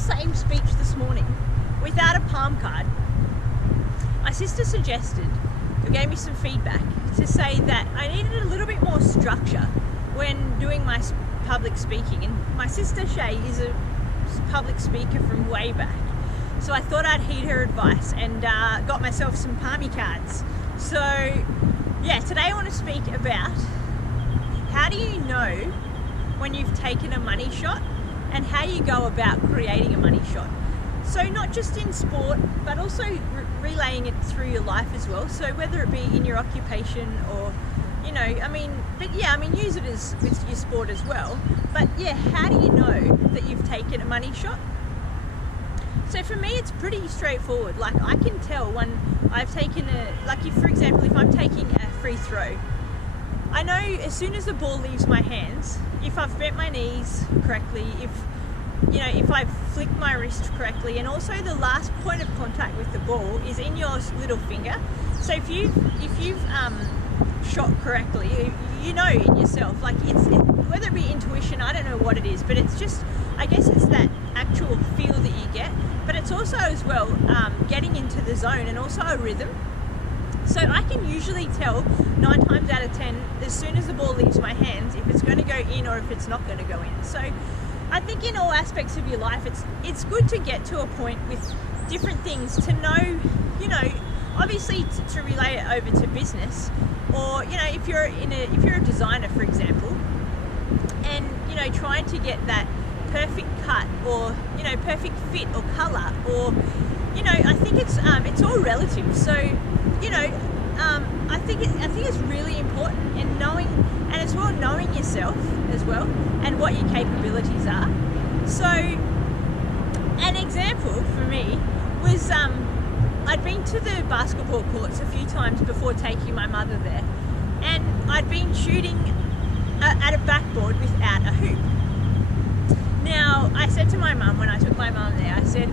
same speech this morning without a palm card. My sister suggested, or gave me some feedback, to say that I needed a little bit more structure when doing my public speaking. And my sister Shay is a public speaker from way back. So I thought I'd heed her advice and got myself some palmy cards. So yeah, today I want to speak about how do you know when you've taken a money shot and how you go about creating a money shot. So not just in sport, but also relaying it through your life as well. So whether it be in your occupation or, use it as with your sport as well. But yeah, how do you know that you've taken a money shot? So for me, it's pretty straightforward. Like I can tell when I've taken for example, if I'm taking a free throw, I know as soon as the ball leaves my hands, if I've bent my knees correctly, if I've flicked my wrist correctly, and also the last point of contact with the ball is in your little finger. So if you've shot correctly, you know in yourself, like whether it be intuition, I don't know what it is, but it's just, I guess it's that actual feel that you get, but it's also as well getting into the zone and also a rhythm. So I can usually tell 9 times out of 10 as soon as the ball leaves my hands if it's going to go in or if it's not going to go in. So I think in all aspects of your life, it's good to get to a point with different things to know, obviously to relay it over to business, or if you're a designer, for example, and trying to get that perfect cut or perfect fit or color, or I think it's all relative. So I think it's really important in knowing, and as well knowing yourself as well and what your capabilities are. So an example for me was I'd been to the basketball courts a few times before taking my mother there, and I'd been shooting at a backboard without a hoop. Now I said to my mum when I took my mum there, I said,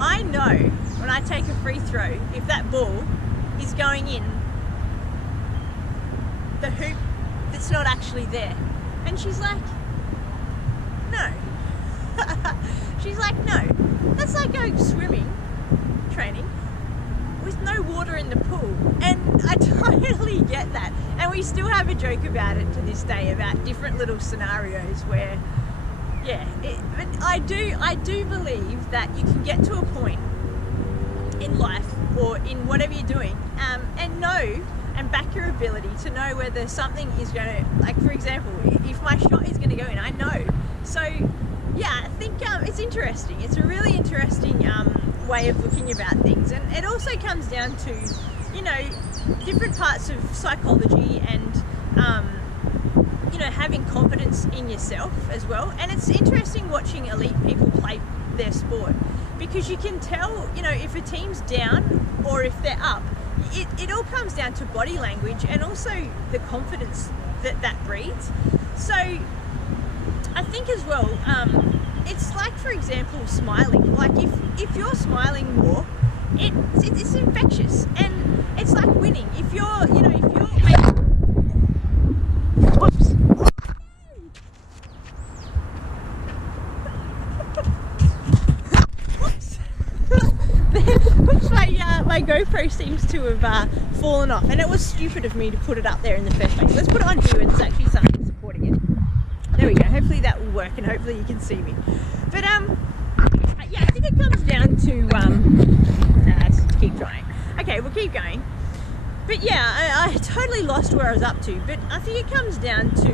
I know when I take a free throw, if that ball is going in the hoop that's not actually there. And she's like, no. She's like, no, that's like going swimming training with no water in the pool. And I totally get that, and we still have a joke about it to this day, about different little scenarios where but I do believe that you can get to a point in life or in whatever you're doing, and know and back your ability to know whether something is going to, like for example, if my shot is going to go in, I know. So yeah, I think it's interesting. It's a really interesting way of looking about things, and it also comes down to different parts of psychology and having confidence in yourself as well. And it's interesting watching elite people play their sport, because you can tell if a team's down or if they're up. It all comes down to body language and also the confidence that breeds. So I think as well, it's like, for example, smiling. Like if you're smiling more, it's infectious, and it's like winning. If you're whoops. Whoops, my GoPro seems to have fallen off, and it was stupid of me to put it up there in the first place. Let's put it on here and it's actually something supporting it. There we go. Hopefully that will work, and hopefully you can see me. But yeah, I think it comes down to let's keep trying. Okay, we'll keep going. But yeah, I totally lost where I was up to. But I think it comes down to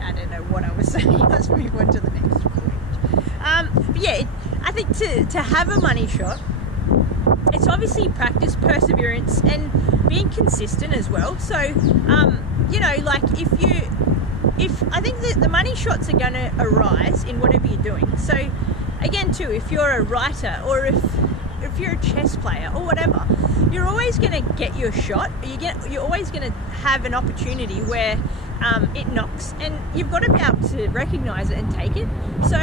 I don't know what I was saying. Let's move on to the next point. But yeah, I think to have a money shot, it's obviously practice, perseverance, and being consistent as well. So like if I think that the money shots are going to arise in whatever you're doing. So again too, if you're a writer, or if you're a chess player or whatever, you're always going to get your shot. You're always going to have an opportunity where it knocks, and you've got to be able to recognize it and take it. So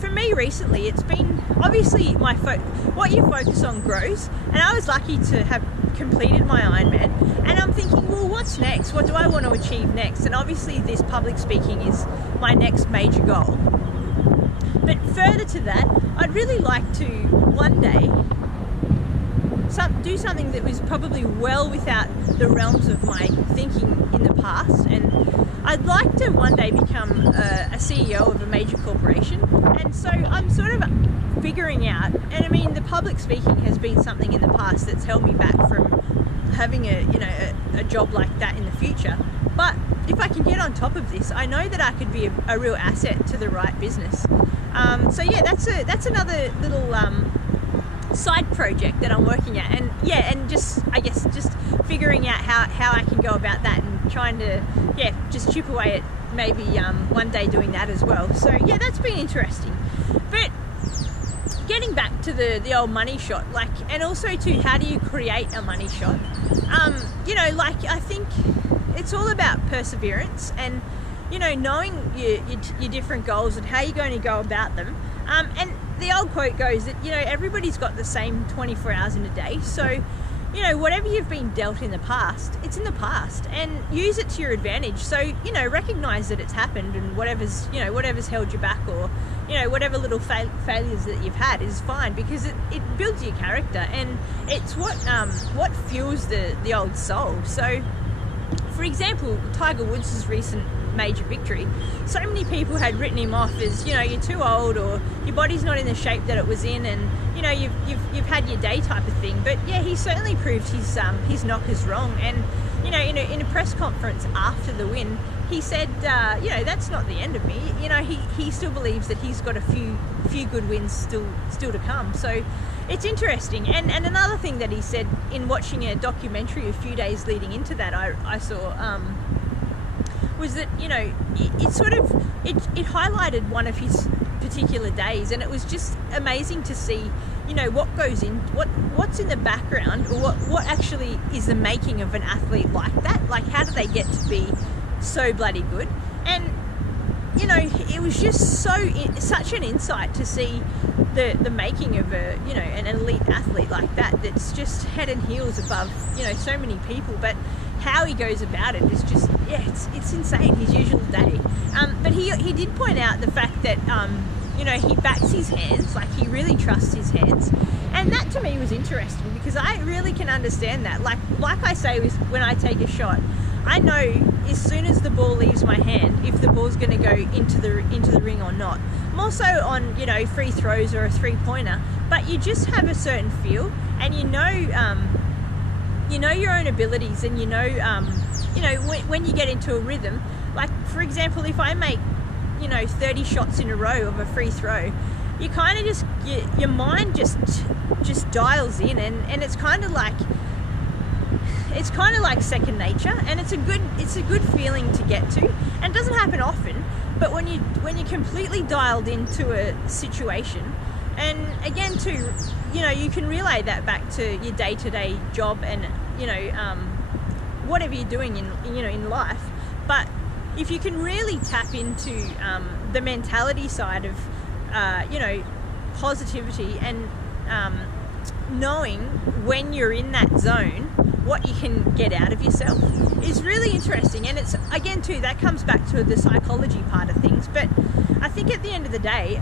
for me recently, it's been obviously what you focus on grows, and I was lucky to have completed my Ironman, and I'm thinking, well, what's next? What do I want to achieve next? And obviously this public speaking is my next major goal. But further to that, I'd really like to one day do something that was probably well without the realms of my thinking in the past, and I'd like to one day become a CEO of a major corporation. And so I'm sort of figuring out, and I mean, the public speaking has been something in the past that's held me back from having a job like that in the future. But if I can get on top of this, I know that I could be a real asset to the right business. So yeah, that's another little side project that I'm working at, and yeah, and just figuring out how I can go about that, and trying to just chip away at maybe one day doing that as well. So yeah, that's been interesting. But getting back to the old money shot, and also to how do you create a money shot? I think it's all about perseverance, and knowing your different goals and how you're going to go about them. And the old quote goes that everybody's got the same 24 hours in a day. So whatever you've been dealt in the past, it's in the past, and use it to your advantage. So recognize that it's happened, and whatever's held you back, or whatever little failures that you've had is fine, because it builds your character, and it's what fuels the old soul. So for example, Tiger Woods' recent major victory, so many people had written him off as you're too old, or your body's not in the shape that it was in, and you've had your day type of thing. But yeah, he certainly proved his knockers wrong. And in a press conference after the win, he said that's not the end of me. He still believes that he's got a few good wins still to come. So it's interesting. And another thing that he said in watching a documentary a few days leading into that, I saw was that it highlighted one of his particular days, and it was just amazing to see what goes in, what's in the background, or what actually is the making of an athlete like that. Like, how do they get to be so bloody good? And it was just such an insight to see the making of an elite athlete like that, that's just head and heels above so many people. But how he goes about it is just it's insane, his usual day. But he did point out the fact that he backs his hands, like he really trusts his hands, and that to me was interesting, because I really can understand that. Like I say, when I take a shot, I know as soon as the ball leaves my hand if the ball's going to go into the ring or not. More so on free throws or a 3-pointer, but you just have a certain feel, and you know your own abilities, and when you get into a rhythm. Like, for example, if I make 30 shots in a row of a free throw, you kind of just your mind just dials in, and it's kind of like second nature, and it's a good feeling to get to. And it doesn't happen often, but when you're completely dialed into a situation, and again too, you can relay that back to your day-to-day job, and whatever you're doing in life. But if you can really tap into the mentality side of positivity, and knowing when you're in that zone what you can get out of yourself, is really interesting. And it's, again too, that comes back to the psychology part of things. But I think at the end of the day,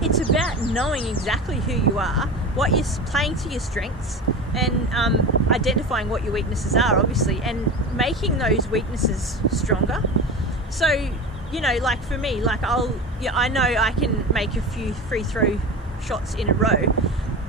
it's about knowing exactly who you are, what you're playing to your strengths, and identifying what your weaknesses are, obviously, and making those weaknesses stronger. So like for me, I know I can make a few free throw shots in a row,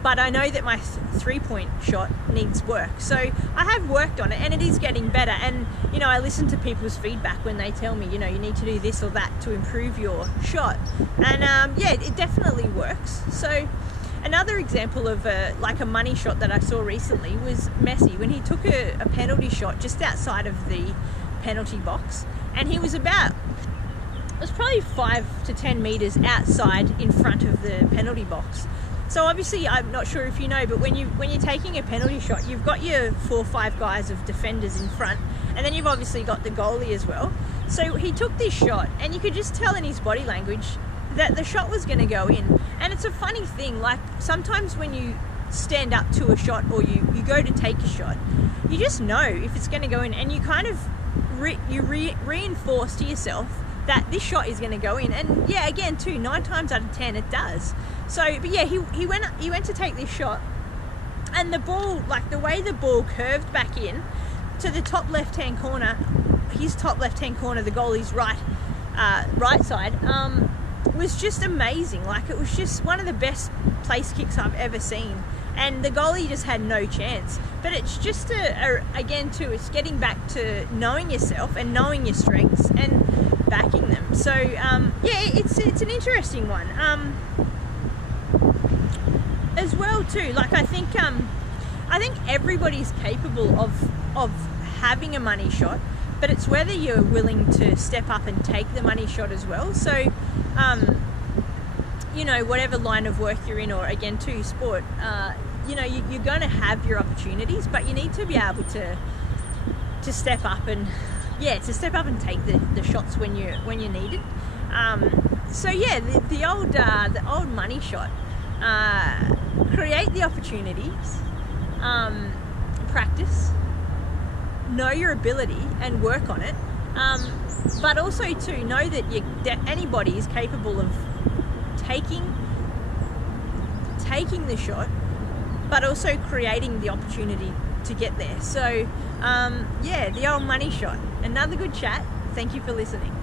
but I know that my 3-point shot needs work. So I have worked on it, and it is getting better. And I listen to people's feedback when they tell me you need to do this or that to improve your shot, and it definitely works. So another example of a money shot that I saw recently was Messi, when he took a penalty shot just outside of the penalty box, and he was probably 5 to 10 meters outside in front of the penalty box. So obviously, I'm not sure if you know, but when you're taking a penalty shot, you've got your 4 or 5 guys of defenders in front, and then you've obviously got the goalie as well. So he took this shot, and you could just tell in his body language that the shot was going to go in. And it's a funny thing, like sometimes when you stand up to a shot or you go to take a shot, you just know if it's going to go in, and you kind of reinforce to yourself that this shot is going to go in. And yeah, again too, 9 times out of 10 it does. So but yeah, he went to take this shot, and the ball, like the way the ball curved back in to the top left hand corner, his top left hand corner, the goalie's right side, was just amazing. Like it was just one of the best place kicks I've ever seen, and the goalie just had no chance. But it's just again too, it's getting back to knowing yourself and knowing your strengths and backing them. So yeah, it's an interesting one as well too. Like I think everybody's capable of having a money shot, but it's whether you're willing to step up and take the money shot as well. So you know, whatever line of work you're in, or again too, sport, you know, you're going to have your opportunities, but you need to be able to step up and take the shots when you're needed. So yeah, the old money shot, create the opportunities, practice, know your ability and work on it, but also to know that anybody is capable of taking the shot, but also creating the opportunity to get there. So yeah, the old money shot. Another good chat. Thank you for listening.